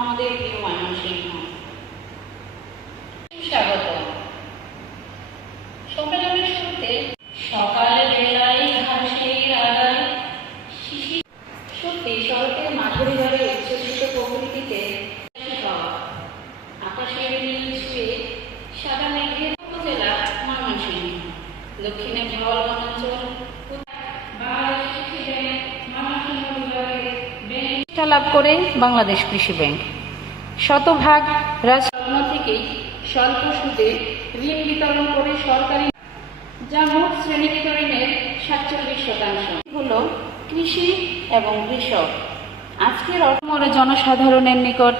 আমাদের প্রিয় ময়মনসিংহ। স্বাগত। সম্মেলনের শুরুতে সকাল বেলায় ঘাসের আগায় শিশির সত্যি শরতের মাধুরী ঘরে উচ্ছ্বসিত প্রকৃতিতে আকাশের নীল ছুঁয়ে সাদা মেঘের উপজেলা ময়মনসিংহ, দক্ষিণে ধল বনাঞ্চল লাভ করে বাংলাদেশ কৃষি ব্যাংক শতভাগ রাজস্ব থেকেই স্বল্প সুদে ঋণ বিতরণ করে সরকারি, যা মোট শ্রেণী বিতরণের 47% হল কৃষি এবং কৃষক। আজকের অর্থমূল্যে জনসাধারণের নিকট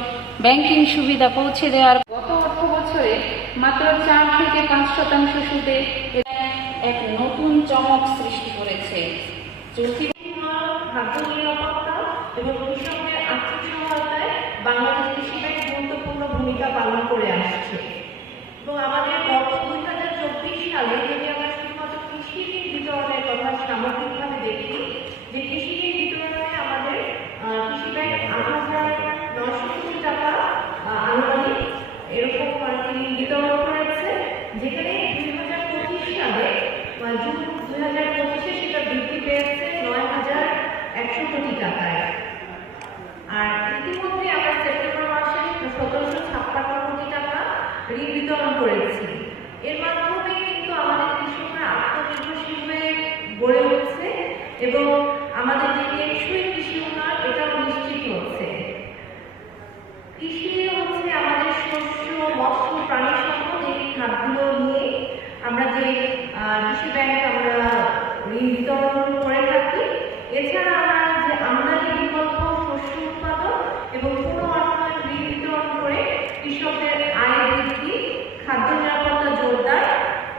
ব্যাংকিং সুবিধা পৌঁছে দেওয়ার গত অর্থ বছরে মাত্র 4 থেকে 5% সুদে এক নতুন চমক সৃষ্টি করেছে। চলতি খাদ্য নিরাপত্তা এবং কৃষকদের আর্থিক সহায়তায় বাংলাদেশ কৃষি ব্যাংক গুরুত্বপূর্ণ ভূমিকা পালন করে আসছে এবং আমাদের গত 2024 সালে যদি আমরা শুধুমাত্র কৃষি ঋণ বিতরণের কথা সামগ্রিকভাবে দেখি, যে কৃষি ঋণ বিতরণে আমাদের কৃষি ব্যাংক 8,900 কোটি টাকা আনুমানিক এরকম ঋণ বিতরণ করেছে, যেখানে 2025 সালে জুন 2025-এ সেটা বৃদ্ধি পেয়েছে 9,100 কোটি টাকায়। আর ইতিমধ্যে আমরা সেপ্টেম্বর মাসে 1,756 কোটি টাকা ঋণ বিতরণ করেছি। এর মাধ্যমে কিন্তু আমাদের কৃষকরা আত্মনির্ভরশীল হয়ে গড়ে উঠছে এবং আমাদের যে টেকসই কৃষি উন্নয়ন এটাও নিশ্চিত হচ্ছে। কৃষি হচ্ছে আমাদের শস্য, মৎস্য, প্রাণী সম্পদ এই খাতগুলো নিয়ে আমরা যে কৃষি ব্যাংক আমরা ঋণ বিতরণ করে থাকি। এছাড়া আমরা যে আমদানি বিকল্প শস্য উৎপাদন এবং পুনঃ অর্থায়ন ঋণ বিতরণ করে কৃষকদের আয় বৃদ্ধি, খাদ্য নিরাপত্তা জোরদার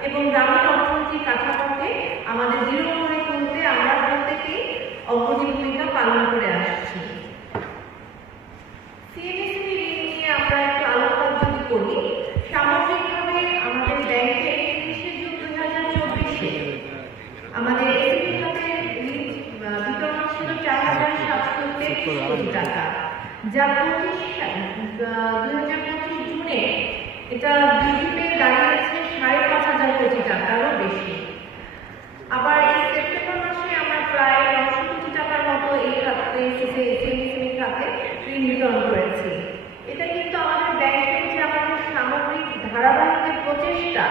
এবং গ্রামীণ অর্থনৈতিক কাঠামোকে আমাদের দৃঢ় করে তুলতে আমরা প্রত্যেকেই অগ্রণী ভূমিকা পালন করে আসছি। সিএমএসএমই ঋণ নিয়ে আমরা একটু আলোকপাত যদি করি, সামগ্রিকভাবে আমাদের ব্যাংকে 30 জুন 2024-এ আমাদের এসএমই খাতে ঋণ বিতরণ ছিল 4,733 কোটি টাকা, যা 2025 জুনে এটা বৃদ্ধি পেয়ে দাঁড়িয়েছে 5,500 কোটি টাকারও বেশি। আবার এই সেপ্টেম্বর মাসে আমরা প্রায় 900 কোটি টাকার মতো এই খাতে এসএমই খাতে ঋণ বিতরণ করেছি। এটা কিন্তু আমাদের ব্যাংকের যে আমাদের সামগ্রিক ধারাবাহিক প্রচেষ্টা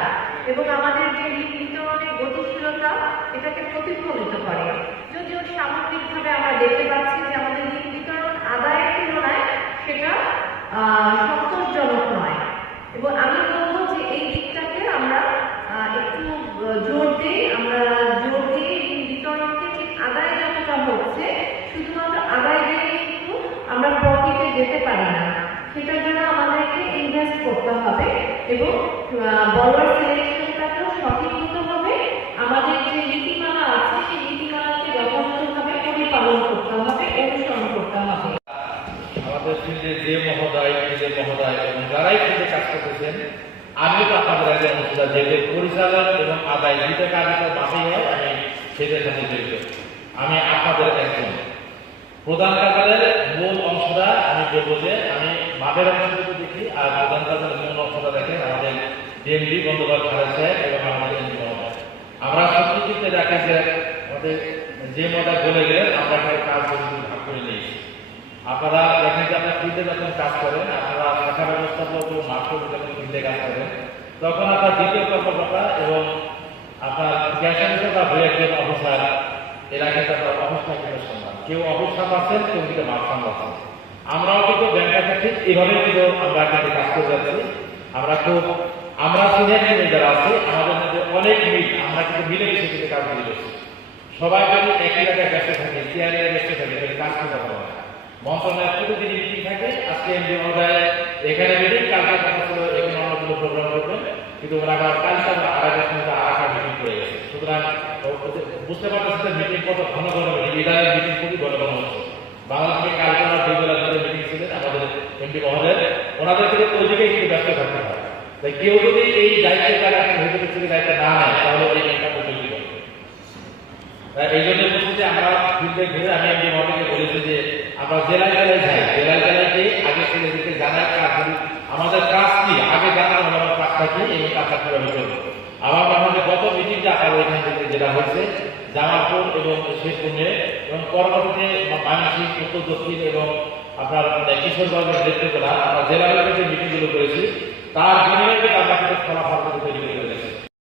এবং আমাদের যে ঋণ বিতরণের গতিশীলতা এটাকে প্রতিফলিত করে। যদিও সামগ্রিকভাবে আমরা দেখতে পাচ্ছি যে আমাদের ঋণ বিতরণ আদায়ের তুলনায় সেটা সন্তোষজনক নয়, এবং আমি বলবো যে এই দিকটাকে আমরা একটু জোর দিই ঋণ বিতরণকে ঠিক আদায় যতটা হচ্ছে, শুধুমাত্র আদায় দিয়ে কিন্তু আমরা প্রফিটে যেতে পারি না। সেটার জন্য আমাদেরকে ইনভেস্ট করতে হবে এবং বড় সিলেকশনটাকেও সঠিক হতে হবে। আমাদের যে নীতিমালা আছে সেই নীতিমালাকে যথাযথভাবে পরিপালন করতে হবে, অনুসরণ করতে হবে। আমাদের ফিল্ডে যে মহোদয় এবং যারাই ফিল্ডে কাজ করতেছেন, আমি তো আপনাদের আগে অনুষ্ঠিত যেহেতু পরিচালন এবং আদায় দুটো কাজের মাঝেই হয়, আমি সেটার সাথে জড়িত। আমি আপনাদের একজন প্রধান কাজের মূল অংশটা আমি বলবো যে আমি মাঠের অংশটুকু দেখি, আর প্রধান কাজের মূল অংশটা দেখেন আমাদের ডিএমডি বন্দ্যোপাধ্যায় সাহেব এবং আমাদের এমপি মহোদয়। আমরা সত্যিতে দেখে যে আমাদের যে মহোদয় বলে গেলেন আমরা কাজ ভাগ করে নিয়েছি। আপনারা দেখেন যে আপনার ফিল্ডে যখন কাজ করেন, আপনারা শাখা ব্যবস্থাপক ও মাঠে যখন ফিল্ডে কাজ করেন, তখন আপনার দ্বিতীয় কর্মকর্তা এবং আপনার গ্যাস অফিসার বা ভেহিকল অফিসার এরা কিন্তু আপনার অবস্থা কিন্তু সমান, কেউ অবস্থা পাচ্ছেন, কেউ কিন্তু মাঠ সামলাচ্ছেন। আমরাও কিন্তু ব্যাংকারটা ঠিক এইভাবে কিন্তু আমরা কিন্তু কাজ করে যাচ্ছি। আমরা সিনিয়র যারা আছে আমাদের মধ্যে অনেক মিল, আমরা কিন্তু মিলেমিশে কিন্তু কাজ করে যাচ্ছি। সবাই যদি একই জায়গায় ব্যস্ত থাকে, চেয়ারে ব্যস্ত থাকে, কাজ করতে পারে না। মন্ত্রণালয় প্রতিদিন মিটিং থাকে, আজকে এমপি মহোদয় এখানে মিটিং, কালকে কথা ছিল এখানে অন্যগুলো প্রোগ্রাম করবেন, কিন্তু ওরা আবার কালকে আমরা আড়াইটার সময় আরেকটা মিটিং করে গেছে। সুতরাং বুঝতে পারতেছে মিটিং কত ঘন ঘন লিডারের মিটিং খুবই ঘন ঘন হচ্ছে। বাংলাদেশে কালকে আমরা 2 বেলা ধরে মিটিং ছিলেন আমাদের এমপি মহোদয়, ওনাদের থেকে ওই দিকে একটু ব্যস্ত থাকতে হয়। তাই কেউ যদি এই দায়িত্বের জায়গায় ভেতরে থেকে দায়িত্ব না নেয় তাহলে এই ব্যাংকটা উপযোগী হবে। এই জন্য বলছি যে আমরা ফিল্ডে ঘুরে আমি এমপি মহোদয়কে বলেছি যে আমরা জেলায় যাই, জেলায় গিয়ে আগে থেকে এবং কাজটা কিভাবে করবো। আমার মনে হয় গত মিটিংটা আবার এখান থেকে যেটা হয়েছে জামালপুর এবং শেরপুরে এবং পরবর্তীতে মানসিক উত্তর দক্ষিণ এবং আপনার কিশোরগঞ্জের নেতৃত্বরা আমরা জেলা লেভেলে যে মিটিংগুলো করেছি তার বিনিময়ে আমরা কিন্তু ফলাফল তৈরি